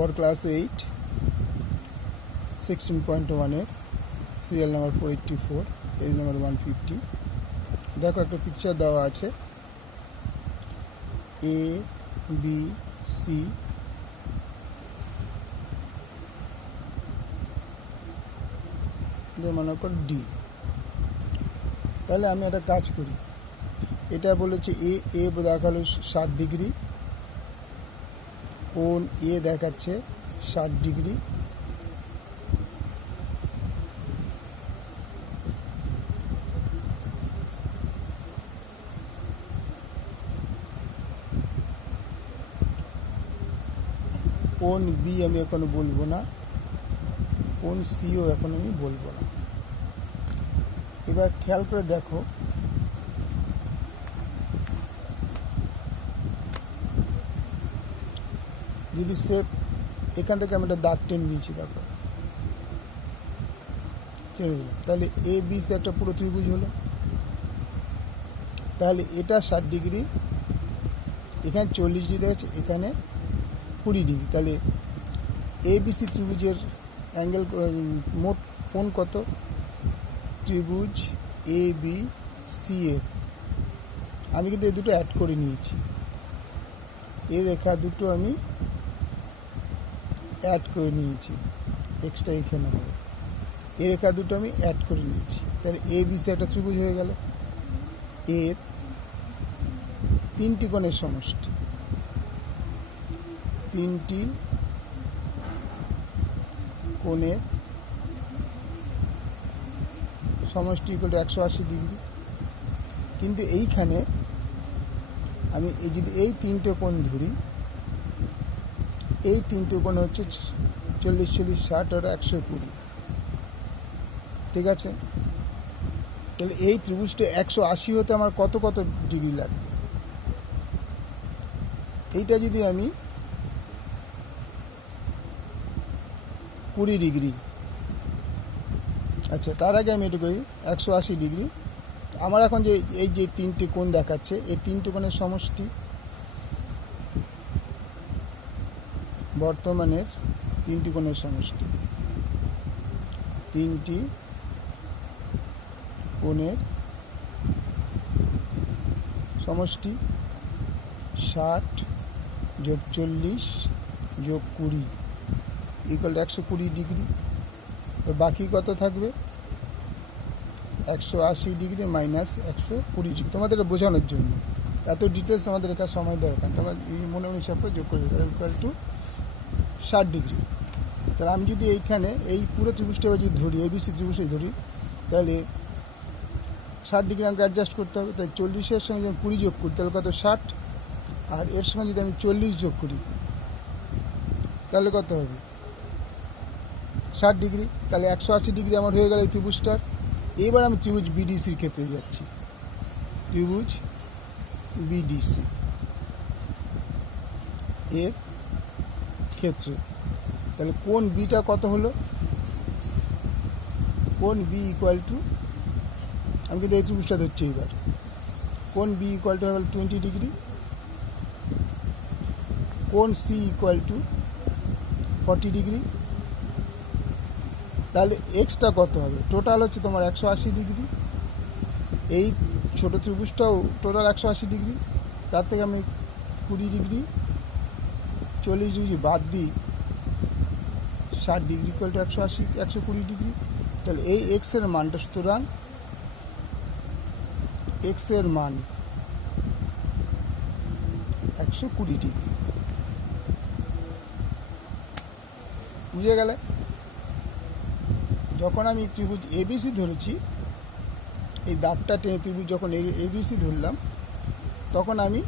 for class 8 16.1 serial number 484 page number 150। দেখো একটা picture দেওয়া আছে এ বি সি মনে কর ডি। তাহলে আমি একটা কাজ করি, এটা বলেছে এ দেখালো 60 ডিগ্রি, কোণ এ দেখাচ্ছে 60 ডিগ্রি, কোণ বি আমি এখন বলবো না, কোণ সিও এখন আমি বলবো না। এবার খেয়াল করে দেখো, যদি সে এখান থেকে আমি একটা দাগ টেনে দিয়েছি, দেখো টেনে দিলাম, তাহলে এ বি সি একটা পুরো ত্রিভুজ হলো। তাহলে এটা 60 ডিগ্রি, এখানে 40 ডিগ্রি আছে, এখানে 20 ডিগ্রি। তাহলে এ বি সি ত্রিভুজের অ্যাঙ্গেল মোট কোণ কত? ত্রিভুজ এ বি সি এর আমি কিন্তু এই দুটো অ্যাড করে নিয়েছি, এই রেখা দুটো আমি অ্যাড করে নিয়েছি, এক্সট্রা এখানে হবে, এই রেখা দুটো আমি অ্যাড করে নিয়েছি। তাহলে এ বি সি একটা ত্রিভুজ হয়ে গেল। এর তিনটি কোণের সমষ্টি, তিনটি কোণের সমষ্টি ইকুয়াল টু 180 ডিগ্রি। কিন্তু এইখানে আমি যদি এই তিনটে কোণ ধরি, এই তিনটে কোণ হচ্ছে 40 40 60 আর 120, ঠিক আছে? তাহলে এই ত্রিভুজটা 180 হতে আমার কত কত ডিগ্রি লাগবে? এইটা যদি আমি 20 ডিগ্রি, আচ্ছা তার আগে আমি এটুকু 180 ডিগ্রি। আমার এখন যে এই যে তিনটে কোণ দেখাচ্ছে, এই তিনটে কোণের সমষ্টি, বর্তমানের তিনটি কোণের সমষ্টি, তিনটি কোণের সমষ্টি 60 যোগ 40 যোগ 20 ইকুয়াল টু 120 ডিগ্রি। তো বাকি কত থাকবে? 180 ডিগ্রি মাইনাস 120 ডিগ্রি। তোমাদের বোঝানোর জন্য এত ডিটেলস আমাদের এখানে সময় দরকার, তোমরা মনে মনে হিসাব করে যোগ করে দেবে, ইকুয়াল টু 60 ডিগ্রি। তাহলে আমি যদি এইখানে এই পুরো ত্রিভুজটা যদি ধরি, এবিসি ত্রিভুজে ধরি, তাহলে 60 ডিগ্রি আমাকে অ্যাডজাস্ট করতে হবে। তাই 40-এর সঙ্গে যদি 20 যোগ করি তাহলে কত? 60। আর এর সঙ্গে যদি আমি 40 যোগ করি তাহলে কত হবে? 60 ডিগ্রি। তাহলে 180 ডিগ্রি আমার হয়ে গেল এই ত্রিভুজটার। এবার আমি ত্রিভুজ বিডিসির ক্ষেত্রে যাচ্ছি, ত্রিভুজ বিডিসি এর ক্ষেত্রে। তাহলে কোণ বিটা কত হলো? কোণ বি ইকুয়াল টু, আমি কিন্তু এই ত্রিভুজটা ধরছি এবার, কোণ বি ইকুয়াল টু হয়ে গেল 20 ডিগ্রি, কোণ সি ইকুয়াল টু 40 ডিগ্রি। তাহলে এক্সটা কত হবে? টোটাল হচ্ছে তোমার 180 ডিগ্রি, এই ছোটো ত্রিভুজটাও টোটাল 180 ডিগ্রি, তার থেকে আমি 20 ডিগ্রি 40 ডিগ্রি বাদ দিই, 60 ডিগ্রি ইকুয়াল টু 180 120 ডিগ্রি। তাহলে এই এক্সের মানটা, সুতরাং এক্সের মান 120 ডিগ্রি। বুঝে গেলে? যখন আমি ত্রিভুজ এবিসি ধরেছি, এই দাগটা টেনে ত্রিভুজ যখন এবিসি ধরলাম, তখন আমি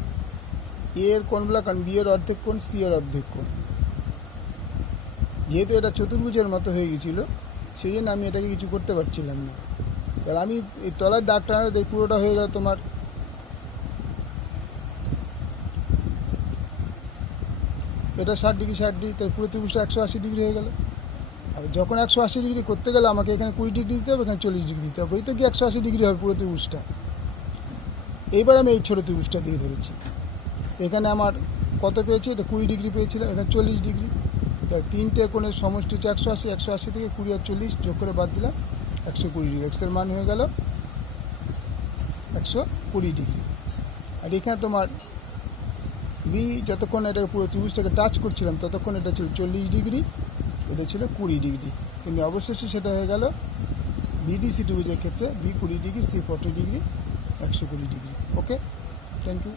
এ এর কোণগুলো, কারণ বি এর অর্ধেক কোণ, সি এর অর্ধেক কোণ, যেহেতু এটা চতুর্ভুজের মতো হয়ে গেছিল, সেই জন্য আমি এটাকে কিছু করতে পারছিলাম না। তাহলে আমি এই তলার দাগটা পুরোটা হয়ে গেল তোমার এটা 60 ডিগ্রি 60 ডিগ্রি, তাহলে পুরো ত্রিভুজটা 180 ডিগ্রি হয়ে গেল। আর যখন 180 ডিগ্রি করতে গেলে আমাকে এখানে 20 ডিগ্রি দিতে হবে, এখানে 40 ডিগ্রি দিতে হবে, এই তো কি 180 ডিগ্রি হবে পুরো ত্রিভুজটা। এইবার আমি এই ছোটো ত্রিভুজটা দিয়ে ধরেছি, এখানে আমার কত পেয়েছি? এটা 20 ডিগ্রি পেয়েছিলাম, এখানে 40 ডিগ্রি। তাই তিনটে কোণের সমষ্টি হচ্ছে 180, 180 থেকে 20 আর 40 যোগ করে বাদ দিলাম 120 ডিগ্রি। এক্সের মান হয়ে গেল 120 ডিগ্রি। আর এখানে তোমার বি যতক্ষণ এটাকে পুরো ত্রিভুজটাকে টাচ করছিলাম ততক্ষণ এটা ছিল 40 ডিগ্রি, এটা ছিল 20 ডিগ্রি, কিন্তু অবশেষে সেটা হয়ে গেল বিডিসি ত্রিভুজের ক্ষেত্রে B 20 degree, C 40 degree, 120 degree. Okay, thank you.